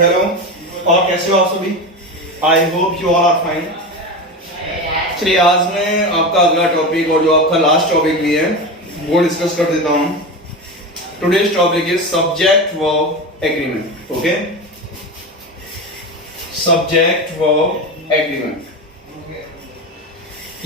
Hello, और कैसे हो आप सभी? I hope you all are fine. चलिए आज मैं आपका अगला टॉपिक और जो आपका लास्ट टॉपिक भी है वो डिस्कस कर देता हूँ। Today's topic is subject verb agreement. Okay, subject verb agreement.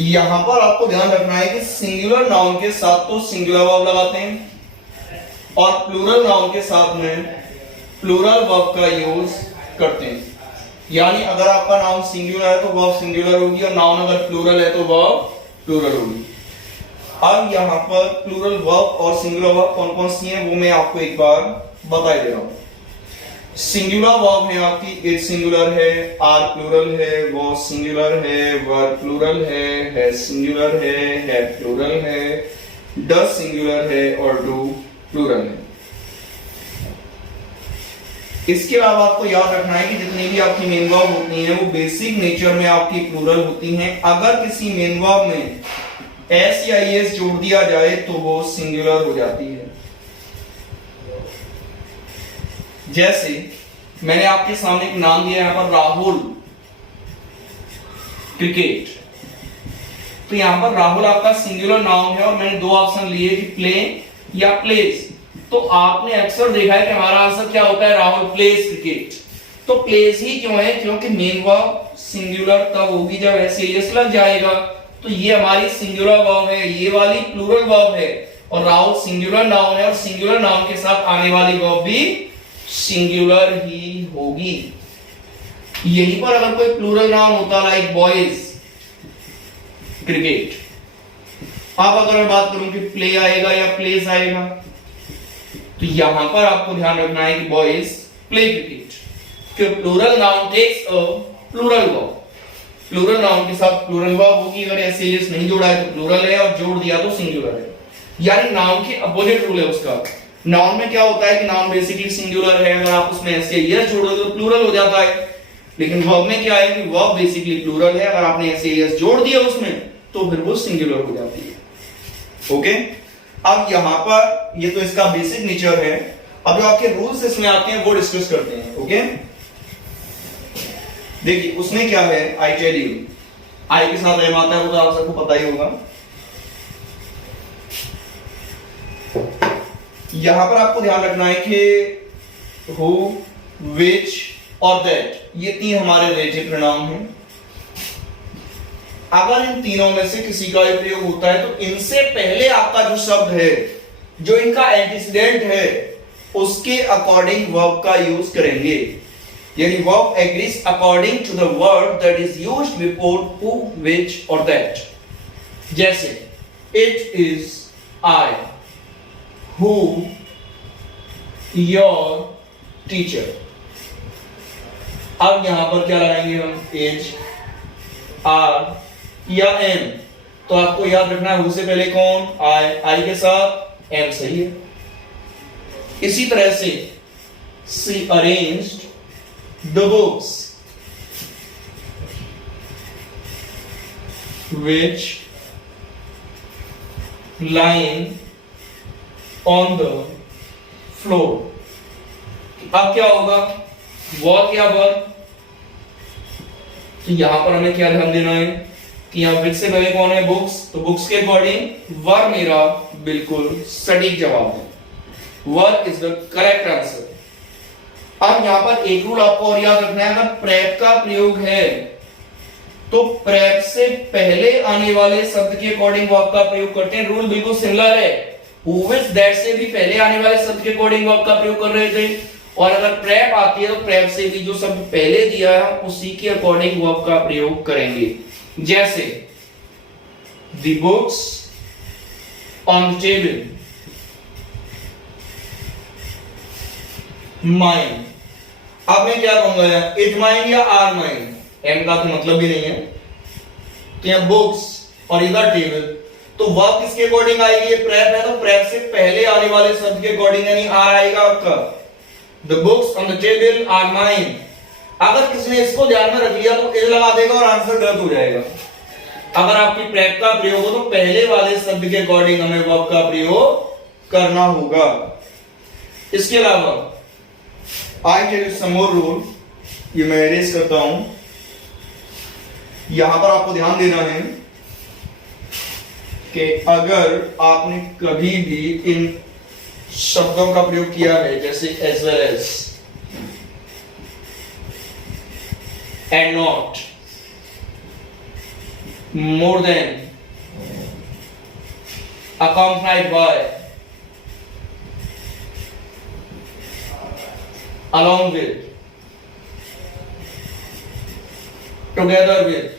यहां पर आपको ध्यान रखना है कि सिंगुलर नाउन के साथ तो सिंगुलर वर्ब लगाते हैं और प्लूरल नाउन के साथ में प्लूरल वर्ब का यूज करते हैं। यानी अगर आपका नाउन सिंगुलर है तो वर्ब सिंगुलर होगी और नाउन अगर प्लूरल है तो वर्ब प्लूरल होगी। अब यहां पर प्लूरल वर्ब और सिंगुलर वर्ब कौन कौन सी हैं वो मैं आपको एक बार बता दे रहा हूं। सिंगुलर वर्ब है आपकी इट सिंगुलर है, आर प्लूरल है, वो सिंगुलर है, वर प्लूरल है सिंगुलर है प्लूरल है, डज सिंगुलर है और डू प्लूरल है। इसके अलावा आपको याद रखना है कि जितनी भी आपकी मेन वर्ब होती हैं वो बेसिक नेचर में आपकी प्लूरल होती हैं। अगर किसी मेन वर्ब में एस या एस जोड़ दिया जाए तो वो सिंगुलर हो जाती है। जैसे मैंने आपके सामने एक नाम दिया यहां पर राहुल क्रिकेट, तो यहां पर राहुल आपका सिंगुलर नाउन है और मैंने दो ऑप्शन लिए कि प्ले या प्लेस। तो आपने अक्सर देखा है कि हमारा आंसर क्या होता है, राहुल प्लेस क्रिकेट। तो प्लेस ही क्यों है, क्योंकि मेन वर्ब सिंगुलर तब होगी जब एस लग जाएगा। तो ये हमारी सिंगुलर वर्ब है, ये वाली प्लूरल वर्ब है और राहुल सिंगुलर नाउन है और सिंगुलर नाउन के साथ आने वाली वर्ब भी सिंगुलर ही होगी। यहीं पर अगर कोई प्लूरल नाउन होता लाइक बॉयज क्रिकेट, अब अगर मैं बात करूं कि प्ले आएगा या प्लेस आएगा, तो यहां पर आपको ध्यान रखना है कि बॉयज प्ले क्रिकेट, क्योंकि plural noun takes a plural verb. Plural noun के साथ प्लूरल वर्ब होगी। अगर ऐसे एस नहीं जोड़ा है तो प्लूरल है और जोड़ दिया तो सिंगुलर है। यानी नाउन के अपोजिट रूल है उसका। नाउन में क्या होता है कि नाउन बेसिकली सिंगुलर है, अगर आप उसमें एस या एस जोड़ दो तो प्लूरल हो जाता है। लेकिन वर्ब में क्या है कि वर्ब बेसिकली प्लूरल है, अगर आपने एस या एस जोड़ दिया उसमें तो फिर वो सिंगुलर हो जाती है। ओके, अब यहां पर ये तो इसका बेसिक नेचर है। अब जो आपके रूल्स इसमें आते हैं वो डिस्कस करते हैं। ओके, देखिए उसमें क्या है, आई टेल यू, आई के साथ एम आता है वो तो आप सबको पता ही होगा। यहां पर आपको ध्यान रखना है कि हु, विच और दैट, ये तीन हमारे रिलेटिव प्रोनाउन हैं। अगर इन तीनों में से किसी का भी प्रयोग होता है तो इनसे पहले आपका जो शब्द है, जो इनका एंटीसीडेंट है, उसके अकॉर्डिंग वर्ब का यूज करेंगे। यानी verb agrees according to the word that is used before who, which और दैट। जैसे it is I, who your teacher. अब यहां पर क्या लगाएंगे हम, इज, आर या एम। तो आपको याद रखना है हु से पहले कौन, आई के साथ एम सही है। इसी तरह से she arranged the books which lying on the floor। अब क्या होगा, वर्ब या वर्ब। तो यहां पर हमें क्या ध्यान देना है कि यहां विच से पहले कौन है, बुक्स। तो बुक्स के अकॉर्डिंग वर्ब मेरा बिल्कुल सटीक जवाब है, verb is the correct answer. अब यहां पर एक रूल आपको और याद रखना है, अगर प्रेप का प्रयोग है तो प्रेप से पहले आने वाले शब्द के अकॉर्डिंग वर्ब का प्रयोग करते हैं। रूल बिल्कुल सिमिलर है, हु विच दैट से भी पहले आने वाले शब्द के अकॉर्डिंग वर्ब का प्रयोग कर रहे थे, और अगर प्रेप आती है तो प्रेप से भी जो शब्द पहले दिया है उसी के अकॉर्डिंग वर्ब का प्रयोग करेंगे। जैसे the books on the table, mine. अब मैं क्या कहूंगा, इट माइन या आर माइन, एम का तो मतलब भी नहीं है। तो यहां बुक्स और इधर टेबल, तो वर्ब किसके अकॉर्डिंग आएगी, ये प्रेप है तो प्रेप से पहले आने वाले शब्द के अकॉर्डिंग यानी आर आएगा आपका। The books on the table are mine. अगर किसी ने इसको ध्यान में रख लिया तो इज लगा देगा और आंसर गलत हो जाएगा। अगर आपकी प्रेप का प्रयोग हो तो पहले वाले शब्द के अकॉर्डिंग हमें वर्ब का प्रयोग करना होगा। इसके अलावा I tell you some more rule, ये मैं एरेज करता हूं। यहां पर आपको ध्यान देना है कि अगर आपने कभी भी इन शब्दों का प्रयोग किया है जैसे as well as, and not, more than, accompanied by, along with, together with,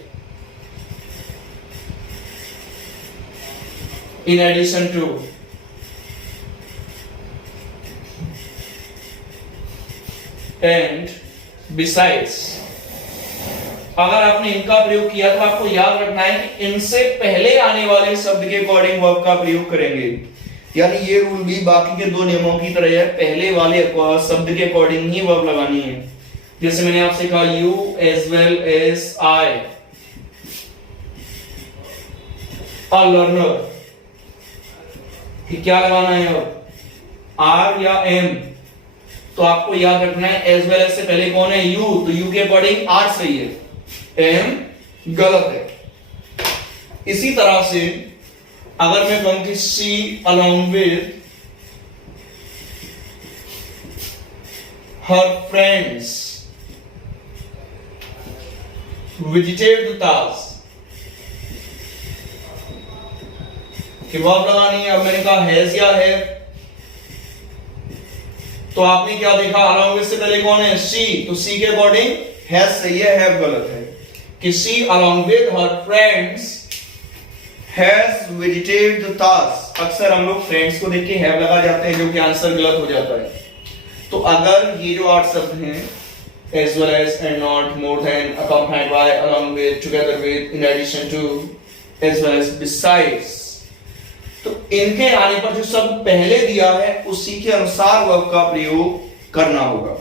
in addition to, and besides, अगर आपने इनका प्रयोग किया तो आपको याद रखना है कि इनसे पहले आने वाले शब्द के अकॉर्डिंग वर्ब का प्रयोग करेंगे। यानी ये रूल भी बाकी के दो नियमों की तरह है, पहले वाले शब्द के अकॉर्डिंग ही वर्ब लगानी है। जैसे मैंने आपसे कहा you as well as I, a learner, कि क्या लगाना है अब, आर या एम, तो आपको याद रखना है एज वेल एज से पहले कौन है, यू, तो यू के अकॉर्डिंग आर सही है, एम गलत है। इसी तरह से अगर मैं कहूं कि she along with her friends visited the Taj, कि वर्ब लगानी है। अब मैंने कहा हैज या है, तो आपने क्या देखा, अलोंग विद से पहले कौन है, सी, तो सी के अकॉर्डिंग हैज सही है, हैव गलत है। कि she along with her friends has visited the Taj, अक्सर हम लोग फ्रेंड्स को देख के हैव लगा जाते हैं जो कि आंसर गलत हो जाता है। तो अगर ये जो 8 शब्द हैं as well as, and not, more than, accompanied by, along with, together with, in addition to, as well as, besides, तो इनके आने पर जो शब्द पहले दिया है उसी के अनुसार वर्ब का प्रयोग करना होगा।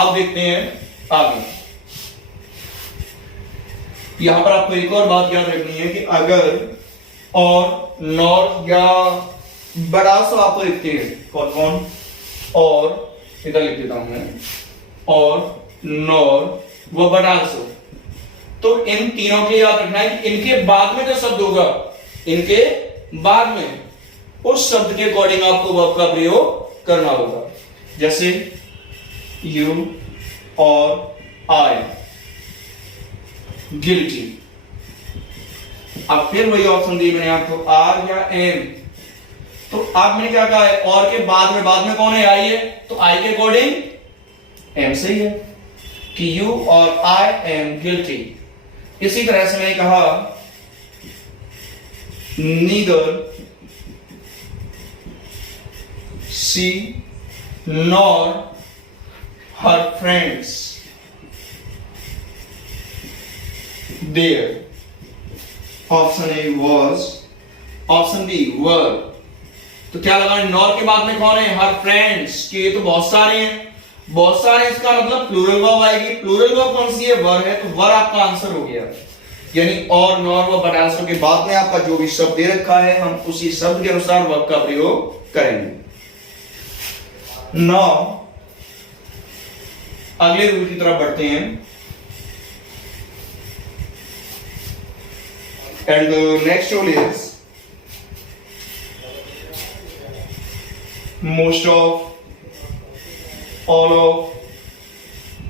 अब देखते हैं आगे। यहां पर आपको एक और बात याद रखनी है कि अगर और, नॉर या बड़ा सो आपको लिखते हैं, कौन कौन, और इधर लिख देता हूं मैं, और, नॉर व बड़ा सो, तो इन तीनों के याद रखना है कि इनके बाद में जो शब्द होगा, इनके बाद में उस शब्द के अकॉर्डिंग आपको वर्ब का प्रयोग करना होगा। जैसे यू और आई, गिल्टी। अब फिर वही ऑप्शन दी मैंने आपको, आर या एम, तो अब मैंने क्या कहा है, और के बाद में कौन है, आई है, तो आई के अकॉर्डिंग एम सही है, कि यू और आई एम गिल्टी। इसी तरह से मैंने कहा neither she nor her friends there, option A was, option B were. तो क्या लगाना, नॉर के बाद में कौन है, हर फ्रेंड्स, के तो बहुत सारे हैं, बहुत सारे, इसका मतलब प्लूरल वर्ब आएगी। प्लूरल वर्ब कौन सी है, वर है, तो वर आपका आंसर हो गया। यानी और, नॉर व बट आंसर के बाद में आपका जो भी शब्द दे रखा है हम उसी शब्द के अनुसार वर्ब का प्रयोग करेंगे। नाउ अगले रूल की तरफ बढ़ते हैं। And the next rule is most of, all of,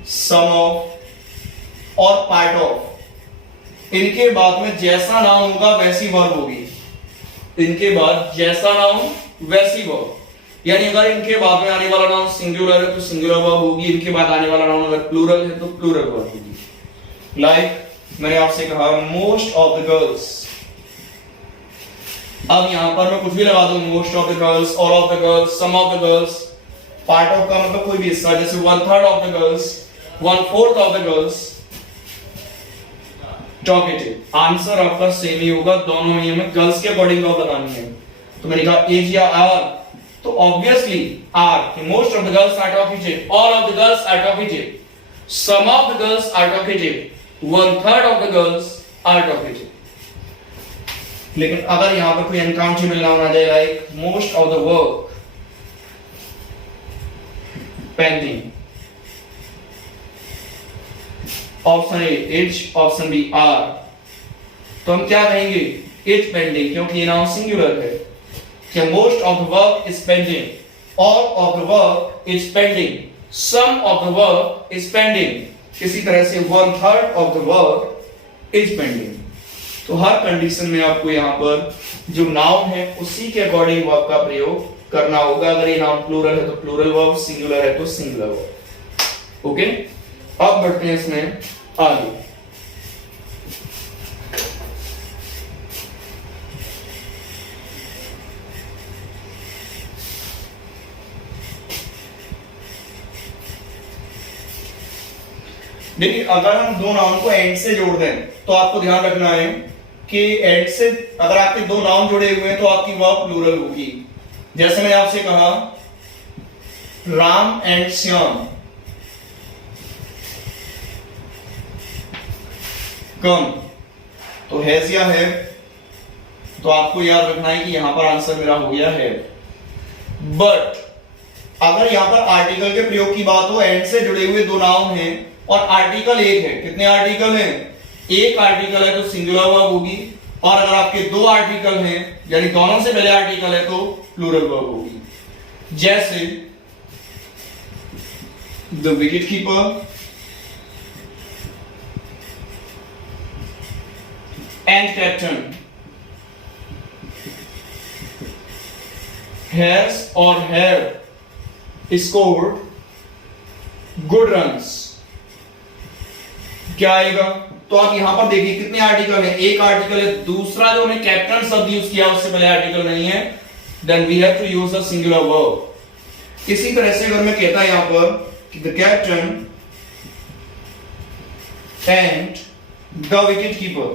some of और पार्ट ऑफ, इनके बाद में जैसा नाउन होगा वैसी वर्ब होगी। इनके बाद जैसा नाउन वैसी वर्ब, यानी अगर इनके बाद में आने वाला नाउन सिंगुलर है तो सिंगुलर वर्ब होगी, इनके बाद आने वाला नाउन अगर प्लूरल है तो प्लूरल वर्ब होगी। लाइक मैंने आपसे कहा मोस्ट ऑफ द गर्ल्स, अब यहां पर मैं कुछ भी लगा दूं, most of the girls, all of the girls, some of the girls, part of का मतलब कोई भी हिस्सा, जैसे 1/3 of the girls, 1/4 of the girls, talkative. Answer आपका सेम ही होगा, दोनों में हमें गर्ल्स के अकॉर्डिंग वर्ब लगानी है। तो मैंने कहा एज या आर, तो ऑब्वियसली आर, कि most of the girls are talkative, all of the girls are talkative, some of the girls are talkative, 1/3 of the girls are talkative. लेकिन अगर यहां पर कोई अनकाउंटेबल नाउन आ जाए, like most of the work, pending, option A is, option B are. तो हम क्या कहेंगे, इज पेंडिंग, क्योंकि ये नाउन सिंगुलर है। क्या most of the work is pending, all of the work is pending, some of the work is pending. इसी तरह से 1/3 of the work is pending. तो हर कंडीशन में आपको यहाँ पर जो नाउन है उसी के अकॉर्डिंग वर्ब का प्रयोग करना होगा। अगर ये नाउन प्लूरल है तो प्लूरल वर्ब, सिंगुलर है तो सिंगुलर वर्ब। ओके, अब बढ़ते हैं इसमें आगे। देखिए, अगर हम दो नाउन को एंड से जोड़ दें तो आपको ध्यान रखना है कि एंड से अगर आपके दो नाउन जुड़े हुए हैं तो आपकी वर्ब प्लूरल होगी। जैसे मैंने आपसे कहा राम एंड श्याम कम, तो हैज या है, तो आपको याद रखना है कि यहां पर आंसर मेरा हो गया है। बट अगर यहां पर आर्टिकल के प्रयोग की बात हो, एंड से जुड़े हुए दो नाउन हैं और आर्टिकल एक है, कितने आर्टिकल हैं, एक आर्टिकल है तो सिंगुलर वर्ब होगी, और अगर आपके दो आर्टिकल हैं यानी दोनों से पहले आर्टिकल है तो प्लूरल वर्ब होगी। जैसे the wicket keeper and captain has और हैव स्कोर्ड गुड रन्स। क्या आएगा, तो आप यहां पर देखिए कितने आर्टिकल है, एक आर्टिकल है, दूसरा जो हमने कैप्टन शब्द यूज किया उससे पहले आर्टिकल नहीं है, then we have to use a singular verb. इसी तरह से अगर मैं कहता यहां पर कि the captain and the wicket keeper,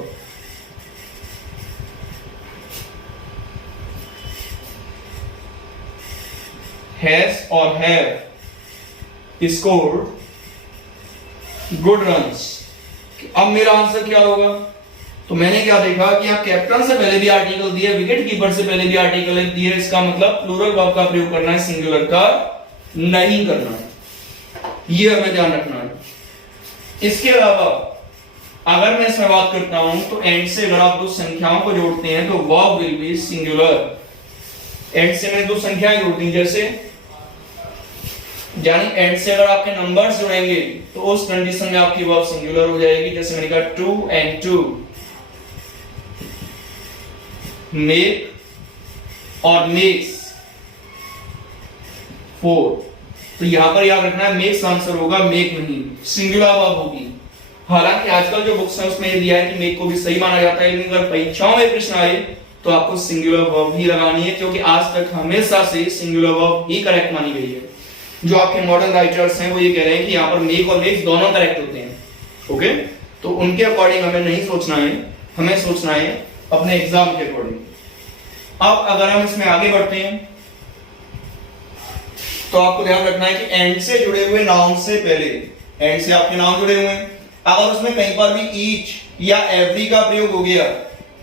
has और हैव स्कोर्ड गुड रन्स। अब मेरा आंसर क्या होगा, तो मैंने क्या देखा कि यहाँ कैप्टन से पहले भी आर्टिकल दिया, विकेट कीपर से पहले भी आर्टिकल दिया, इसका मतलब प्लूरल वर्ब का प्रयोग करना है, सिंगुलर का नहीं करना है, ये हमें ध्यान रखना है। इसके अलावा अगर मैं इसमें बात करता हूं तो एंड से अगर आप दो संख्याओं को जोड़ते हैं तो verb will be singular. And से मैं दो संख्याएं जोड़ती हूं, जैसे यानी एंड से अगर आपके नंबर्स जुड़ेंगे तो उस कंडीशन में आपकी वर्ब सिंगुलर हो जाएगी। जैसे मैंने कहा 2 and 2 मेक और मेक्स 4, तो यहां पर याद रखना है मेक्स आंसर होगा, मेक नहीं, सिंगुलर वर्ब होगी। हालांकि आजकल जो बुक्स हैं उसमें दिया है कि मेक को भी सही माना जाता है, लेकिन अगर परीक्षाओं में प्रश्न आए तो आपको सिंगुलर वर्ब ही लगानी है, क्योंकि आज तक हमेशा से सिंगुलर वर्ब ही करेक्ट मानी गई है। जो आपके मॉडर्न राइटर्स हैं वो ये कह रहे हैं कि यहाँ पर मेक और मेक्स दोनों करेक्ट होते हैं। ओके, तो उनके अकॉर्डिंग हमें नहीं सोचना है, हमें सोचना है अपने एग्जाम के अकॉर्डिंग। अब अगर हम इसमें आगे बढ़ते हैं तो आपको ध्यान रखना है कि एंड से जुड़े हुए नाउन से पहले, एंड से आपके नाउन जुड़े हुए हैं, अगर उसमें कहीं पर भी ईच या एवरी का प्रयोग हो गया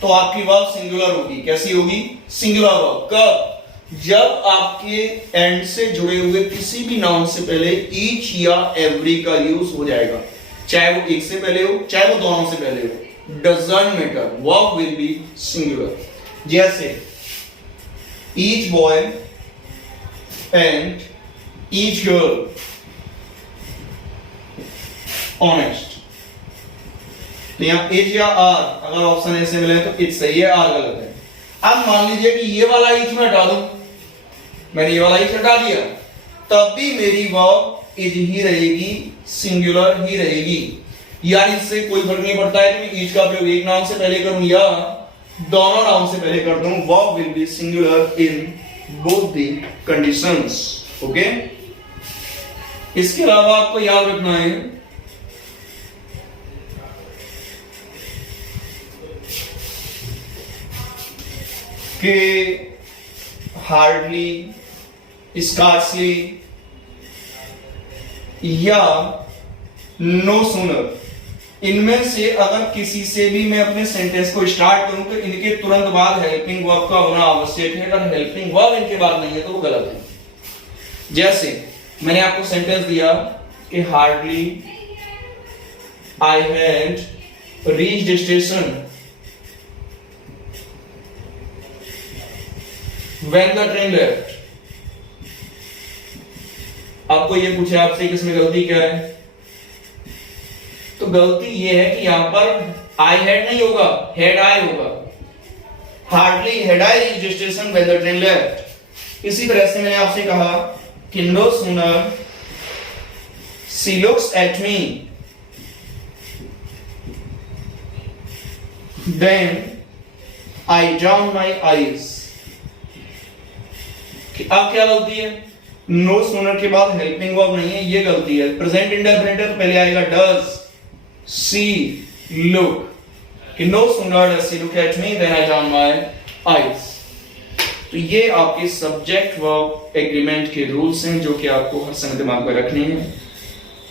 तो आपकी वर्ब सिंगुलर होगी। कैसी होगी, सिंगुलर वर्ब। कब, जब आपके एंड से जुड़े हुए किसी भी नाउन से पहले ईच या एवरी का यूज हो जाएगा, चाहे वो एक से पहले हो चाहे वो दोनों से पहले हो, doesn't matter, verb will be singular. जैसे each boy and each girl honest. तो यहां इज या आर अगर ऑप्शन ए से मिले तो इज सही है, आर गलत है। अब मान लीजिए कि ये वाला ईच मैं हटा दूं, मैंने ये वाला ईच हटा दिया, तब भी मेरी वर्ब इज ही रहेगी, सिंगुलर ही रहेगी। यानी इससे कोई फर्क नहीं पड़ता है कि मैं ईच का प्रयोग एक नाउन से पहले करूं या दोनों नाउन से पहले कर दूं, verb will be singular in both the conditions. Okay, इसके अलावा आपको याद रखना है कि हार्डली, स्कार्सली या नो सूनर, इनमें से अगर किसी से भी मैं अपने सेंटेंस को स्टार्ट करूं तो इनके तुरंत बाद हेल्पिंग वर्ब का होना आवश्यक है। अगर हेल्पिंग वर्ब इनके बाद नहीं है तो वो गलत है। जैसे मैंने आपको सेंटेंस दिया कि hardly I had reached station when the train left. आपको ये पूछा आपसे कि इसमें गलती क्या है, तो गलती ये है कि यहां पर आई हैड नहीं होगा, हैड आई होगा। Hardly had I reached station when the train left. इसी तरह से मैंने आपसे कहा कि no sooner she looks at me then I down my eyes. अब क्या गलती है, नो सूनर के बाद हेल्पिंग वर्ब नहीं है, ये गलती है। प्रेजेंट इंडेफिनिट तो पहले आएगा डज सी लुक, कि no sooner does she look at me then I down my eyes. तो ये आपके सब्जेक्ट वर्ब एग्रीमेंट के रूल्स हैं जो कि आपको हर समय दिमाग में रखने हैं।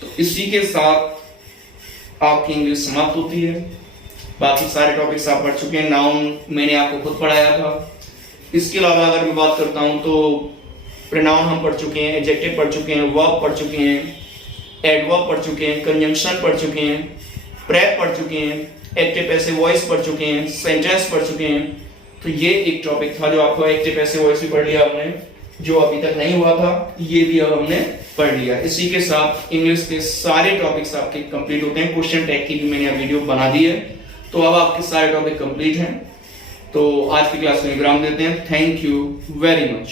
तो इसी के साथ आपकी इंग्लिश समाप्त होती है। बाकी सारे टॉपिक्स आप पढ़ चुके हैं। नाउन मैंने आपको खुद पढ़ाया था। इसके अलावा अगर मैं बात करता हूं तो प्रोनाउन हम पढ़ चुके हैं, एडजेक्टिव पढ़ चुके हैं, वर्ब पढ़ चुके हैं, एडवर्ब पढ़ चुके हैं, कंजंक्शन पढ़ चुके हैं, प्रेप पढ़ चुके हैं, एक्टिव पैसिव वॉइस पढ़ चुके हैं, सेंटेंस पढ़ चुके हैं। तो ये एक टॉपिक था जो आपको एक्टिव पैसिव वॉइस भी पढ़ लिया आपने, जो अभी तक नहीं हुआ था ये भी अब हमने पढ़ लिया। इसी के साथ इंग्लिश के सारे टॉपिक्स आपके कंप्लीट होते हैं। क्वेश्चन टैग की भी मैंने वीडियो बना दी है, तो अब आपके सारे टॉपिक कंप्लीट हैं। तो आज की क्लास में विराम देते हैं। Thank you very much.